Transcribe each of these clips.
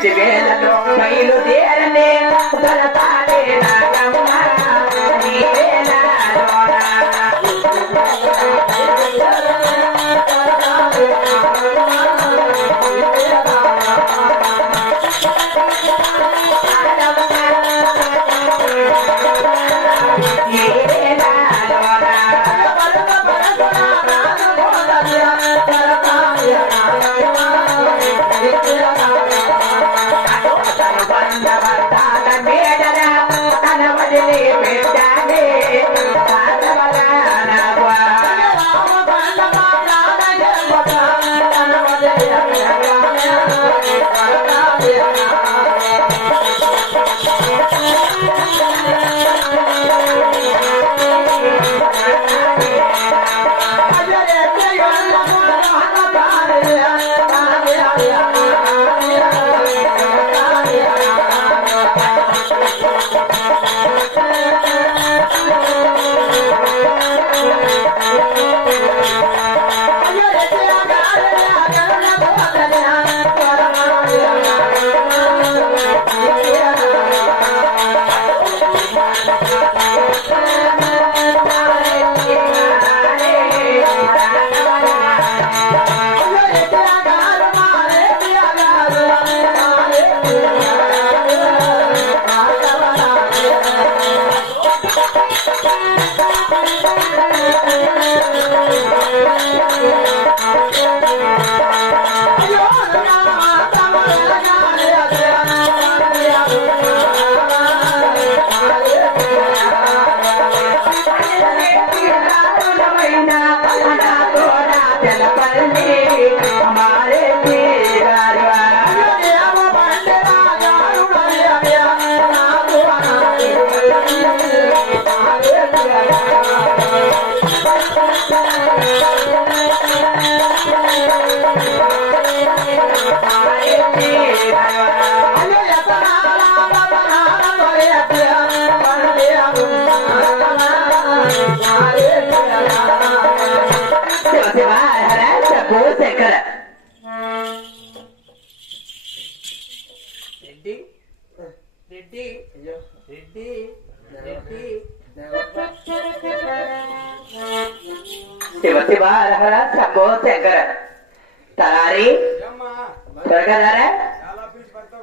తీసి వేలలో బయలుదేరలే దళతాలే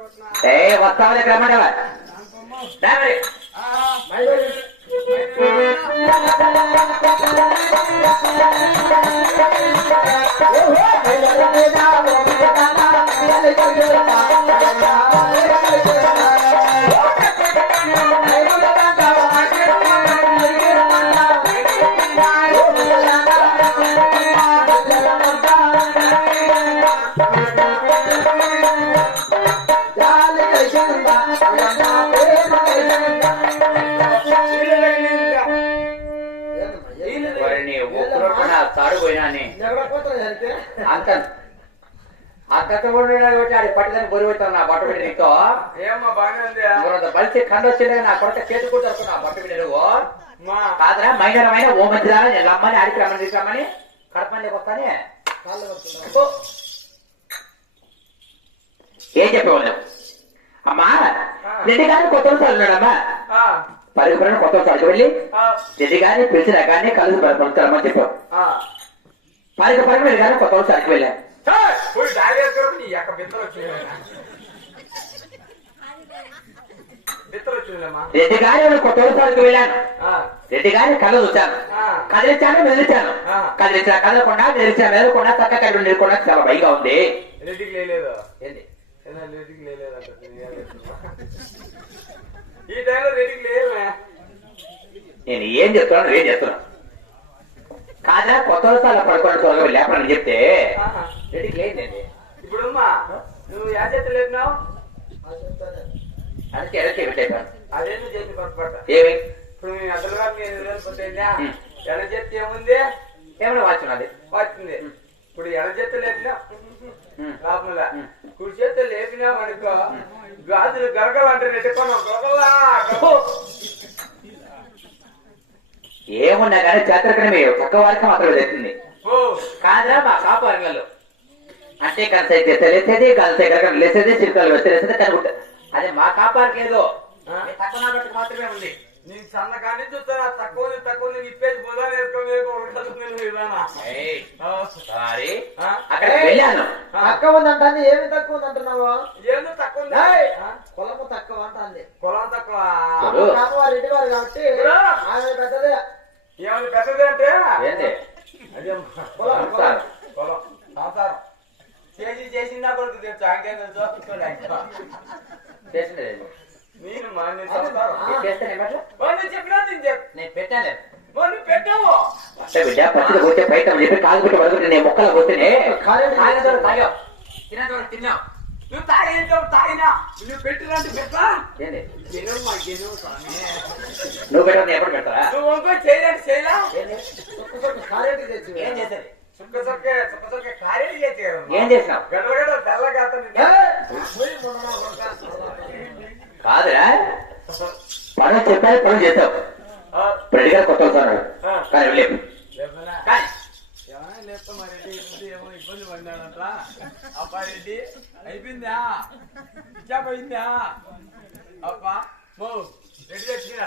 పీచు పడతా వస్తున్నా ఏ రమ్మంటావా రా పట్టుదని బొరి వచ్చాను నా బట్ట బిడ్డ నీతో ఏమ్మా బాగానే ఉంది మరొక బలిసి కండు వచ్చిండే నా కొడుక చేతి కూడా నా బట్ట బిడ్డ కాదరా మైనరమైన ఓ మంచిదా నేను రమ్మని ఆడికి రమ్మని తీసుకురమ్మని కడపని వస్తానే. ఏం చెప్పేవాళ్ళు అమ్మా రెడ్డి గారిని కొత్త ఉన్నాడమ్మా పరిగణ కొత్త అడిగి వెళ్ళి రెడ్డి గారిని పిలిచిన కానీ కలిసి పలుకుతారమ్మని చెప్పావు ఆ. పరిగ పరిగణ గారిని కొత్త అడిగి వెళ్ళాను పోయి డాడీ వేసుకోవడం నీ యొక్క బిత్తలు వచ్చింది బిత్తలు వచ్చిందమ్మా రెడ్డి గారి కొత్త వెళ్ళాను రెడ్డి గారి కళ్ళు చూశాను ఆ. కదిలించాను మెదిలించాను. కదిలించిన కదలకుండా మెదిలించిన మెదలకుండా చక్క కళ్ళు నిలకుండా చాలా భయంగా ఉంది. రెడ్డికి లేదు రెడ్డికి లేదు ఈ టైంలో రెడ్డికి లేదు నేను ఏం చెప్తున్నాను ఏం చెప్తున్నాను. కాదా కొత్త వర్షాలు పడుకోవడం త్వరగా లేపని చెప్తే. రెడ్డికి లేదండి ఇప్పుడు అమ్మా నువ్వు యా చేత లేపినావు? చేతి పట్టుబట్ట ఏమి? ఇప్పుడు నేను అసలుగా మీరు. ఎడ ఏముంది? ఏమైనా వచ్చింది ఇప్పుడు ఎడ లేపినా. కుడి చేత మనకు గాజులు గరగలు అంటే నెట్టుకున్నాం ఏమున్నా కానీ చేతరకనే మీరు పక్క వారికి మాత్రం తెచ్చింది ఓ. కాదురా మా కాపు వర్గంలో. అంటే కనస అయితే తెలిసేది కనస ఎక్కడ లేసేది చిరుకలు వచ్చేసేది కనుకుంటా. అదే మా కాపానికి ఏదో. తక్కువ మాత్రమే ఉంది. నీ సన్నకాన్ని చూస్తారా? తక్కువ ఉంది, తక్కువ ఉంది, ఇప్పేసి వేసుకొని నేను ఇలానా? ఏయ్, ఆ, సారీ. ఆ? అక్కడ వెళ్ళాను. తక్కువ ఉందంటే ఏమి తక్కువ ఉందంటున్నావు? ఏందో తక్కువ ఉంది? కులము తక్కువ అంటుంది. కులం తక్కువ. చూడు. రామవారి ఇంటి వారు కాబట్టి? ఆమె పెద్దదే. ఏమైనా పెద్దది అంటే? ఏంది? అదే కులం కులం కులం సంసారం చేసి చేసిందా కొడుకు తెలుసు. అంకేం తెలుసు? చేసింది. నేను మా సంసారం నేను? మరి నేను చెప్పినా నేను చెప్ నేను పెట్టాను పెట్టావు. అంటే బిడ్డ పోతే బయట చెప్పి కాలు పెట్టి నేను మొక్కలు పోతేనే తినేదోడు తిన్నావు. నువ్వు తాగేంటావు తాగినా. నువ్వు పెట్టా? మా నువ్వు ఎప్పుడు నువ్వు చేయలా ఏం చేసినావు? తెల్లగా కాదురా. పనులు చెప్పారు పనులు చేసావు ఇప్పుడు అడిగారు కొత్త వస్తున్నాడు కానీ వెళ్ళేపు కానీ ఏమైనా లేస్తా మరి రెడ్డి ఇప్పుడు ఏమో ఇబ్బంది పడినాడంట అబ్బా రెడ్డి ఇచ్చా పోయిందా అబ్బా మో తెచ్చినా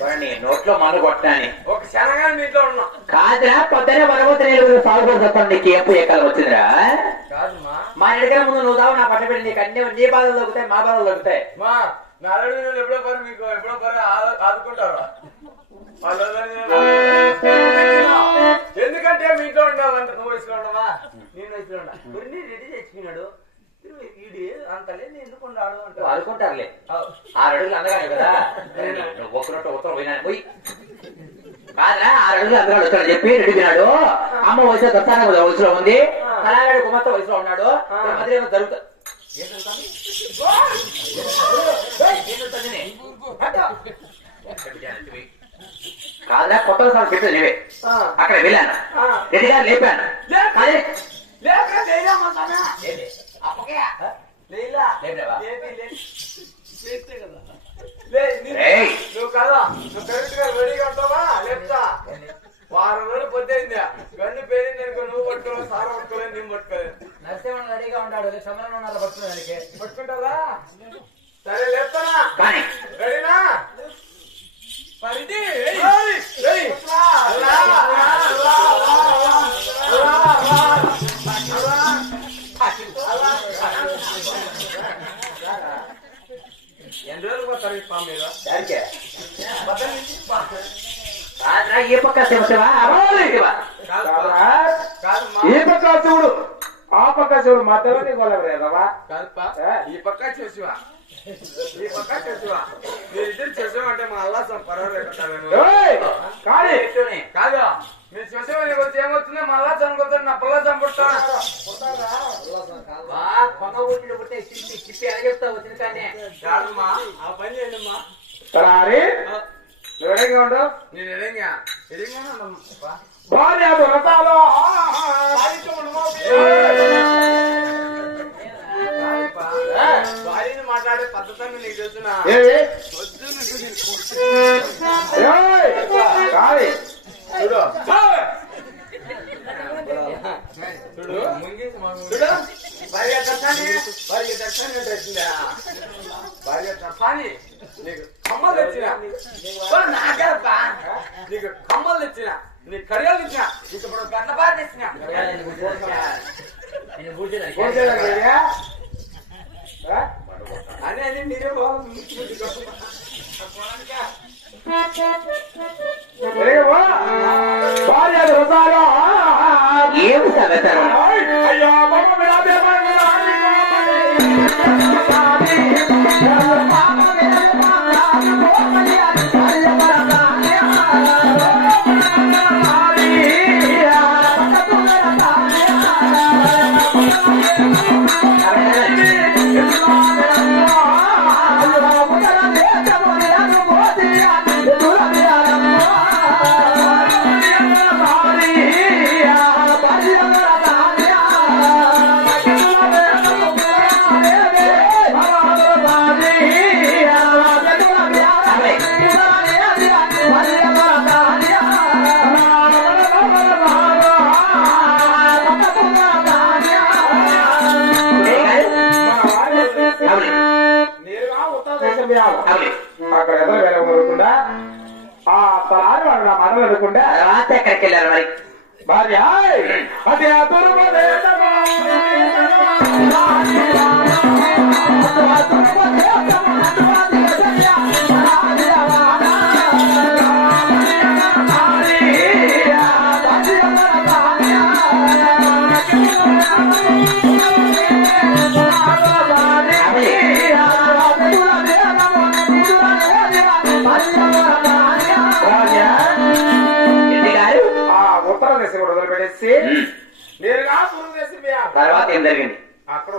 వాడిని నోట్లో మను కొట్టాని. ఒక క్షణంగా మీతో ఉన్నా. కాదురా పొద్దునే వరబోతే నేను సాగు చెప్పండి నీకు వచ్చిందిరా? కాదుమా. మా ఎడగల ముందు నువ్వు దావు నా పట్ట పెట్టి నీకు అన్ని నీ బాధలు తగ్గుతాయి మా బాధలు తగ్గుతాయి మా నాలుగు ఎప్పుడో పని మీకు ఎప్పుడో ఆ- ఆదుకుంటారు ఎందుకంటే మీతో ఉండాలంటే నువ్వు వయసులో ఉండవా? నేను కొన్ని రెడీ తెచ్చుకున్నాడు అంతలే ఎందుకు ఉండాడు అనుకుంటారులే. ఆరు అడుగులు అందగానే కదా? నువ్వు ఒక్కనొట్టు ఉత్తరం పోయినా పోయి. కాదురా ఆరు అడుగులు అందగాడు వచ్చాడు చెప్పి రెడిగినాడు అమ్మ వయసు దత్తాన వయసులో ఉంది. కళాగాడి కుమార్తె వయసులో ఉన్నాడు. మధ్య ఏమో జరుగుతుంది ఏం జరుగుతుంది ఏయ్, ఏం జరుగుతుంది కాదురా కొత్త సార్ పెట్టు నీవే. ఆ. అక్కడ వెళ్ళాను. ఆ. రెడ్డిగా లేపాను. వారం రోజులు పొద్దుంది. గన్ను పేరింది అనుకో నువ్వు పట్టుకోలేదు సార పట్టుకోలేదు నేను పట్టుకోలేదు నరసింహన్ రెడీగా ఉన్నాడు సమరంలో ఉన్నారు పట్టుకున్నానికి ఎన్ని రోజులు పోతారు ఈ పాము మీద? దానికే. బద్దలు నుంచి పాము. కాదురా ఈ పక్క శివ శివ అరోలి శివ కాదు కాదురా? కాదు మా ఈ పక్క చూడు ఆ పక్క చూడు మధ్యలో నీ గొలవరేదవా కాదుపా. ఈ పక్క చేసివా ఈ పక్క చేసివా మీరిద్దరు మా అల్లా పర్వాలేదు కానీ. కాదు. మీరు చేసేవాళ్ళు వచ్చి ఏమవుతుందో? మా అల్లా చనుకుంటారు నా పిల్ల చంపుతా బా ఊపిరి పుట్టే చిప్పి చిప్పి ఎలా చెప్తావు కాదమ్మా ఆ పని చేయండమ్మా. నేను ఎడంగా ఎడంగానే ఉండమ్మా భార్య దొరకాలో భార్యని మాట్లాడే పద్ధతి నీకు తెలుసునా? ఏవి? పొద్దున్న ఏయ్! కాదు చూడు. చూడు. చూడు. భార్య దర్శని భార్య వచ్చిందా భార్య దర్శని నీకు కమ్మలు తెచ్చిన. నీకు కమ్మలు తెచ్చిన. నీకు కడియాలు తెచ్చిన. నీకు ఇప్పుడు గంట బాగా తెచ్చిన. అని మీరే. భార్య మనలు అనుకుంటే తర్వాత ఎక్కడికి వెళ్ళారు మరి? భార్య అదే దుర్మదేశమా ఉమ్. నేరుగా పోయాలి. తర్వాత ఏం జరిగింది? అక్కడ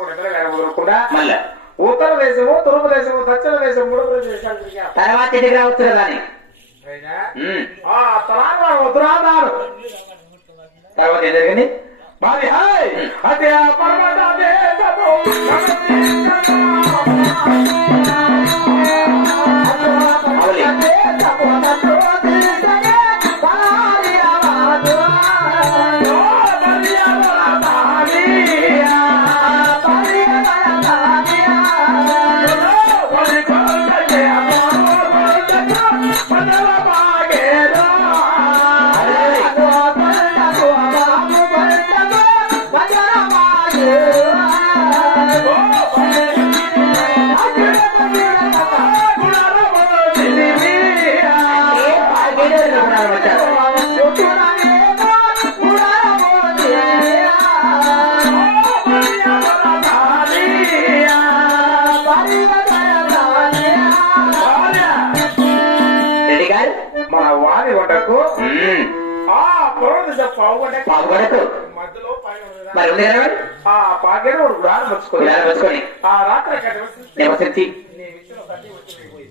ఊరుకుండా మళ్ళా? ఉత్తర దేశము తూర్పు దేశము దక్షిణ దేశం మూడు తిరిగాం తర్వాత ఇంటికి రావచ్చు కదా ఉత్తరాధారు తర్వాత ఏం జరిగింది? మరి హాయ్! అదే పర్వత దేశము మన వంటకు ఉమ్. ఆ పర్వత పావుగొండ పావుగొండకు. మధ్యలో. మరి ఉంది కదా ఆ పాగేడు ఒక వచ్చుకొని ఆ రాత్రి నేను వచ్చి.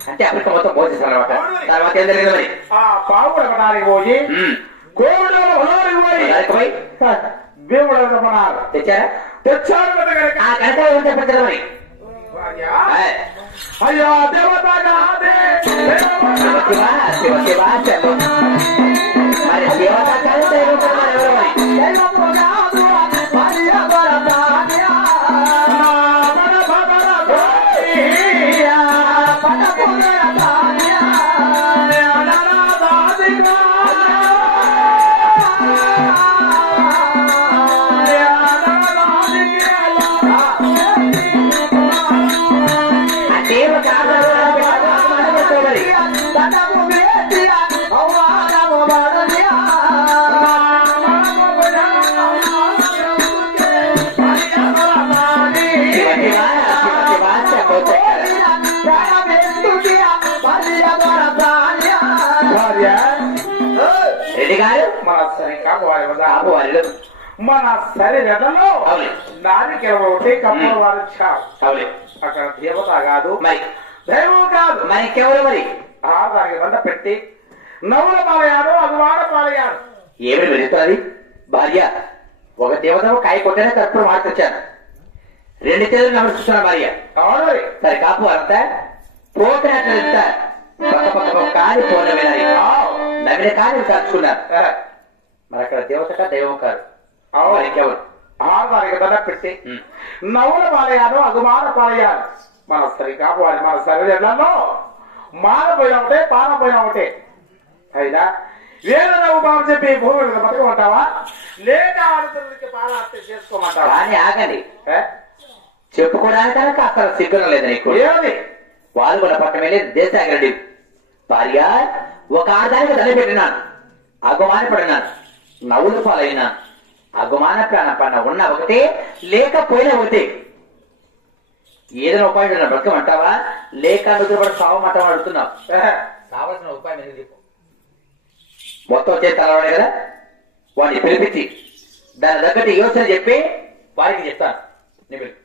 అంటే అప్పటికి మొత్తం పోసేసాను అనమాట తర్వాత ఏం జరిగింది మరి? ఆ పావు కొడకడానికి పోయి దేవుడు తెచ్చారా. ఆ ఉంటే మరి. అయ్యా దేవత శివ శివ శివ. మన కావాలి శరీరంలో. దానికి ఒకటి కప్పుల వారు అక్కడ దేవత కాదు. మరి. దైవం కాదు. మరి ఇంకెవరు మరి. దానికి దండ పెట్టి నవ్వుల పాలయాడు అభివాడ పాలయాడు ఏమిటి వెళుతున్నది? భార్య ఒక దేవత కాయ కొట్టనే కర్పూరం మార్చొచ్చాను రెండు చేతులు నమర్చుతున్న భార్య. అవును. సరే కాపు అంతా. పోకినట్లు ఎంత? పక్క కాని పోన వినాలి నవ్విన కాని కలుసుకున్నారు ఏ, మరి అక్కడ దేవత దైవం కాదు. ఇంకెవరు? ఆ దానికి దండ పెట్టి. నవ్వుల పాలయాడు అగుమాన పాలయాడు మన సరి కావాలి మన మానపోయిన ఒకటే పానపోయిన ఒకటే. అయినా వేద నవ్వు బాబు చెప్పి భూమి మీద బతకమంటావా? లేక ఆడుతున్నకి పాలహత్య చేసుకోమంటావా? కానీ ఆగండి. ఏ? చెప్పుకోవడానికన్నా అసలు సిగ్గున లేదు నీకు. ఏమది? వాళ్ళు కూడా పట్టం వెళ్ళి దేశాగరెడ్డి భార్య ఒక ఆదానికి అగుమాన పడినాను నవ్వులు పాలైనాను అగుమాన ప్రాణ పన్న ఉన్న ఒకటే లేకపోయినా ఒకటే. ఏదైనా ఉపాయం ఏదైనా బ్రతకమంటావా లేక సాగు అంటావా అడుగుతున్నావు. సావాల్సిన ఉపాయం ఎందుకు చెప్పు. మొత్తం వచ్చే తలవాడే కదా? వాడిని పిలిపించి దాని తగ్గట్టు యోచన చెప్పి వారికి చెప్తాను. నీ పిలుపు.